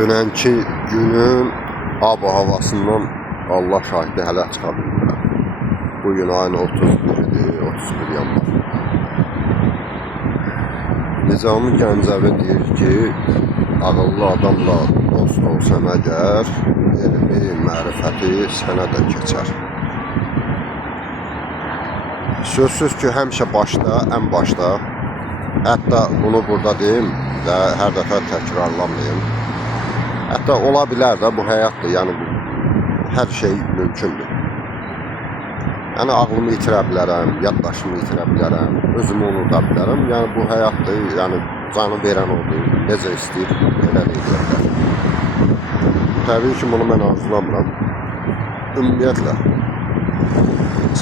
Dünənki günün ab-havasından Allah şahidi hələ çıxa bilmirəm. Bugün ayın 31-dir, 31 yanvar. Nizami Gəncəvi deyir ki, ağıllı adamla dost olsan əgər, elmi, mərifəti sənə də keçər. Sözsüz ki, həmişə başda, ən başda, hətta bunu burada deyim və hər dəfə təkrarlamayayım. Hətta ola bilər də bu həyatdır, yəni hər şey mümkündür. Yəni ağlımı itirə bilərəm, yaddaşımı itirə bilərəm, özümü unuda bilərəm. Yəni bu həyatdır, yəni canı verən odur, necə istəyir, elə deyirlər. Təbii ki, bunu mən arzulamıram. Ümumiyyətlə,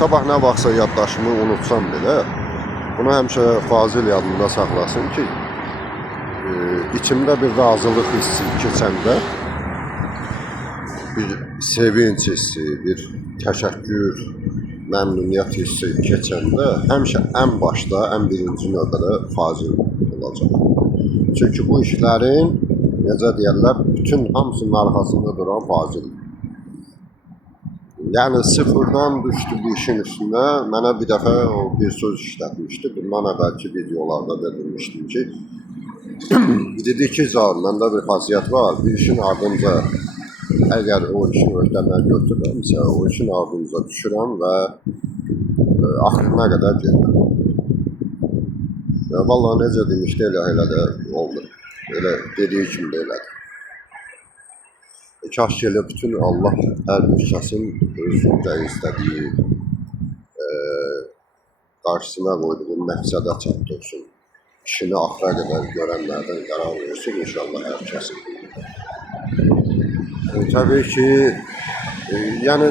sabah nə vaxtsa yaddaşımı unutsam belə, bunu həmişə Fazil yadında saxlasın ki, içimdə bir razılıq hissi keçəndə, bir sevinç hissi, bir təşəkkür, məmnuniyyət hissi keçəndə həmişə ən başda, ən birinci növbədə Fazil olacaq. Çünki bu işlərin, necə deyərlər, bütün hamısının arxasında duran Fazildir. Yəni sıfırdan düşdü bu işin üstünə, mənə bir dəfə bir söz işlətmişdi. Bundan əvvəlki videolarda bildirmişdim ki, dedi ki, məndə bir xasiyyət var, bir işin ardınca, əgər o işin öhdəmə götürürəmsə, o işin ardınca düşürəm və axırına qədər gedirəm. Vallahi necə demişdi, elə də oldu. Elə dediyi kimi də elədir. Kaş ki, elə bütün Allah hər bir kəsin özündə istədiyi, qarşısına qoyduğu məqsədə çatdırsın. İşini axıra qədər görənlərdən qərar versin, inşallah hər kəsin. Təbii ki, yəni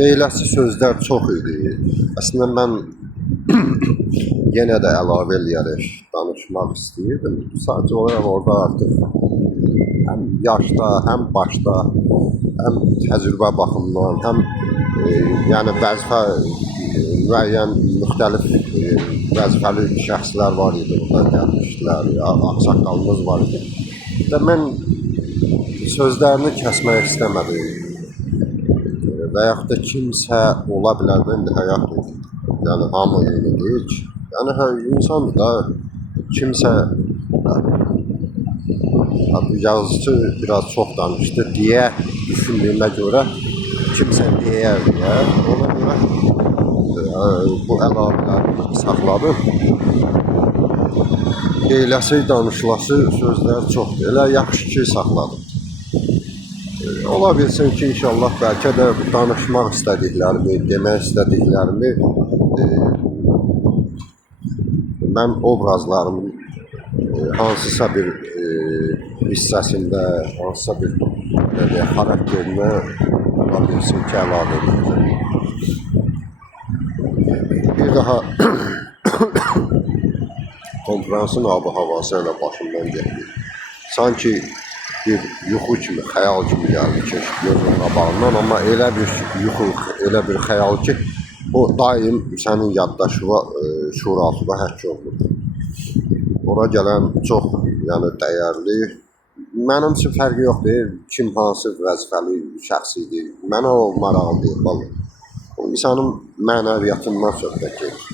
deyiləsi sözlər çox idi. Əslində mən yenə də əlavə eləyərək danışmaq istəyirdim. Sadəcə olaraq orada artıq həm yaşda, həm başda, həm təcrübə baxımından, həm yəni vəzifə, müəyyən, müxtəlif vəzifəli şəxslər var idi, burada gəlmişdilər, ağsaqqalımız var idi. Və mən sözlərini kəsmək istəmədim və yaxud da kimsə ola bilər də, indi həyatdır, yəni hamı eyni deyil ki. Yəni insandır da, kimsə yazıcı biraz çox danışdı deyə düşündüyümə görə kimsə deyər deyə, ona görə bu əlavələri saxladım. Deyiləsi, danışılası sözlər çoxdur, elə yaxşı ki saxladım. Ola bilsin ki, inşallah bəlkə də danışmaq istədiklərimi, demək istədiklərimi mən obrazlarımın hansısa bir hissəsində, hansısa bir xarakterinə ola bilsin ki, əlavə edəcəm. Bir daha konferansın ab-havası ilə başımdan getdi. Sanki bir yuxu kimi, xəyal kimi gəldi ki, gözün qabağından, amma elə bir yuxu, elə bir xəyal ki, o daim sənin yaddaşına, şuuraltına həkk olunur. Ora gələn çox, yəni dəyərli, mənim üçün fərqi yoxdur, kim hansı vəzifəli şəxsidir, mənə o maraqlı deyil, vallahi. O insanın mənəviyyatından söhbət gedir.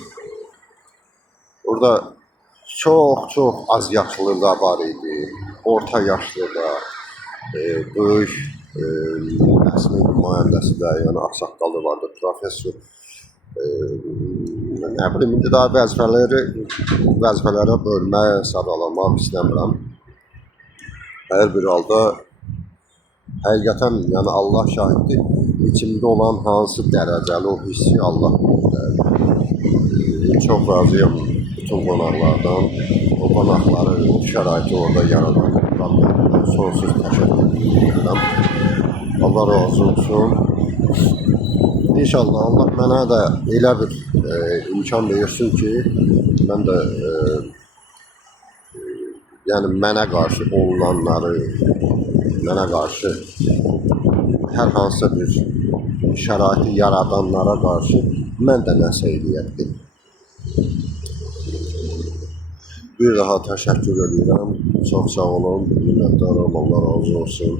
Orada çox az yaşlı da var idi, orta yaşlı da, böyük nəslin nümayəndəsi də, yəni ağsaqqalı vardı, professor. Nə bilim, indi daha vəzifələrə bölmək, sadalamaq istəmirəm. Hər bir halda həqiqətən, yəni Allah şahiddir, içimdə olan hansı dərəcəli o hissi Allah bilir. Çox razıyam bütün qonaqlardan, o qonaqları, o şəraiti orada yaradan sonsuz təşəkkür edirəm. Allah razı olsun. İnşallah Allah mənə də elə bir imkan versin ki, mən də yəni mənə qarşı olunanları, mənə qarşı hər hansısa bir şəraiti yaradanlara qarşı mən də nəsə eləyəkdir. Bir daha təşəkkür edirəm. Çox sağ olun, minnətdaram, Allah razı olsun.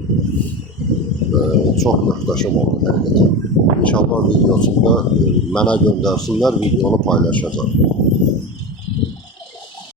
Çox möhtəşəm oldu həqiqətən. İnşallah videosunda mənə göndərsinlər, videonu paylaşacağım.